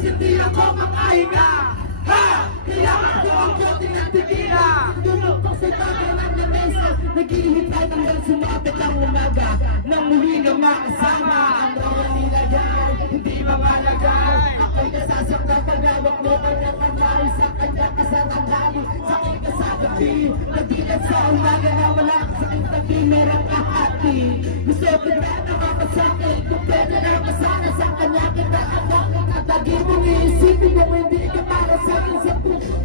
hindi ako makahinga. Ha! Kailangan ko ang bote ng tequila. Tulog ko sa tagal ng lamesa, naghihintay hanggang sumapit ang umaga. Nang muli na makasama ang mga nilagay, hindi mamalagay. Ako'y nasasaktan pag hawak mo kanyang kamay. Sa kanya kasama lalo, sakit ka sa gabi. Nagilan sa umaga na wala ka sa aking tabi, merang kahati. Gusto ko na nakapasakit, kung pwede na masana sa kanya kita ako. At lagi mong iisipin kung hindi ka para sa akin sa puso.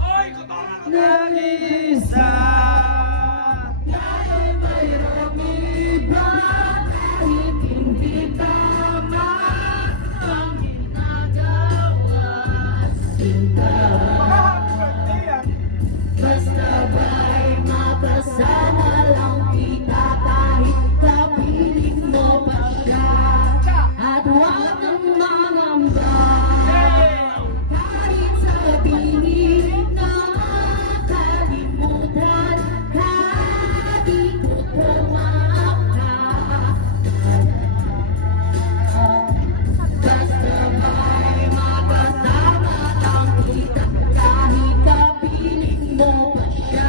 Oy, kotoran ng isa. Dahil mayroong iba, kahit hindi tama ang ginagawa sila. Basta ba'y mapasama lang kita kahit kapiling mo pa siya. At huwag kang mangamba, kahit sabihin na makalimutan ka, di ko pumakakala. Basta ba'y mapasama lang kita kahit kapiling mo pa siya.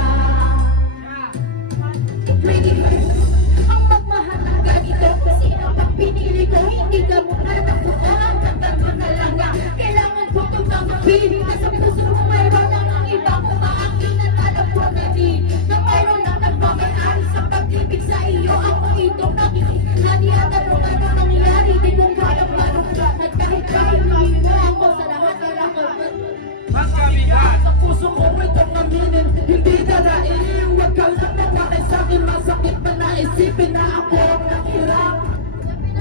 Ang pagmahalaga ito, sino pang pinili ko, hindi ka muna nakuhaan, tatando na lang nga. Kailangan ko kang magpiling na sa puso mo, mayroon lang ang ibang umaakin at alam ko na din na mayroon lang nagmamayari sa pag-ibig sa iyo. Ako itong nakikilani at ano nangyayari, di kong kayang malungkat at kahit kahiluin mo ako sa lahat ng lakot. Magkabigat. Sa puso ko itong aminin, hindi dadain. Huwag ka lang natakay sa'kin, masakit pa na isipin na ako ang naghirap.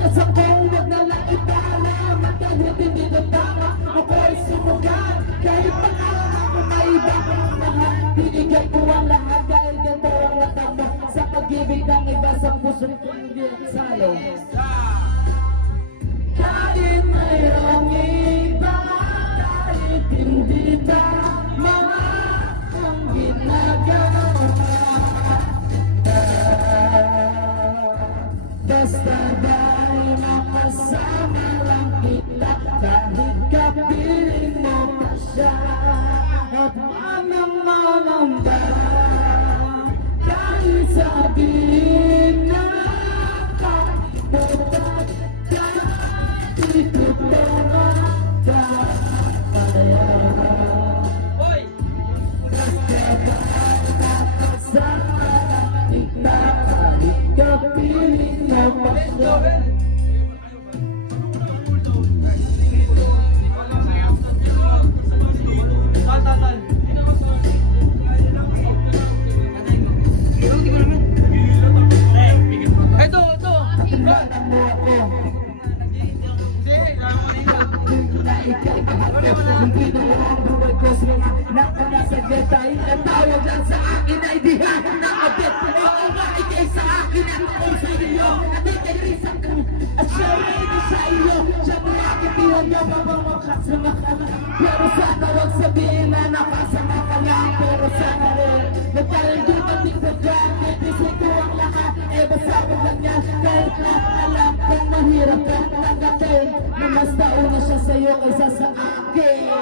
Nasa kong huwag na lang ipaalam at kahit hindi na tama, ako'y sumugan. Kahit pangalan ako may iba kong lahat, binigay ko ang lahat dahil ganito ang natamo. Sa pag-ibig ng iba sa puso ko hindi salo. Kahit mayroong iba, kahit hindi tama ang ginagawa, basta ba'y makasama lang kita kahit kapiling mo pa siya. At manang manamba, kahit sabihin na kalimutan ka, di ko pumakakala. Oy! Basta ba'y makasama lang kita kahit kapiling mo pa siya. Ito! Tingnan mo ako. Hindi na lang buhay ko sa nakanasaglit ay natawag lang sa akin ay di ako naabit. Oo nga, ikay sa akin at ako sa iyo. At ikay kong asyari sa iyo. Siya pinakitihan niyo mamamakas na makala. Pero sana wag sabihin na nakasama ka lang. Pero sana rin nagkalindutan din sa dyan. Itisay ko ang lahat, eh basta wag lang yan. Kahit na alam kong mahirap ka tanggapin, na mas nauna siya sa'yo kaysa sa akin.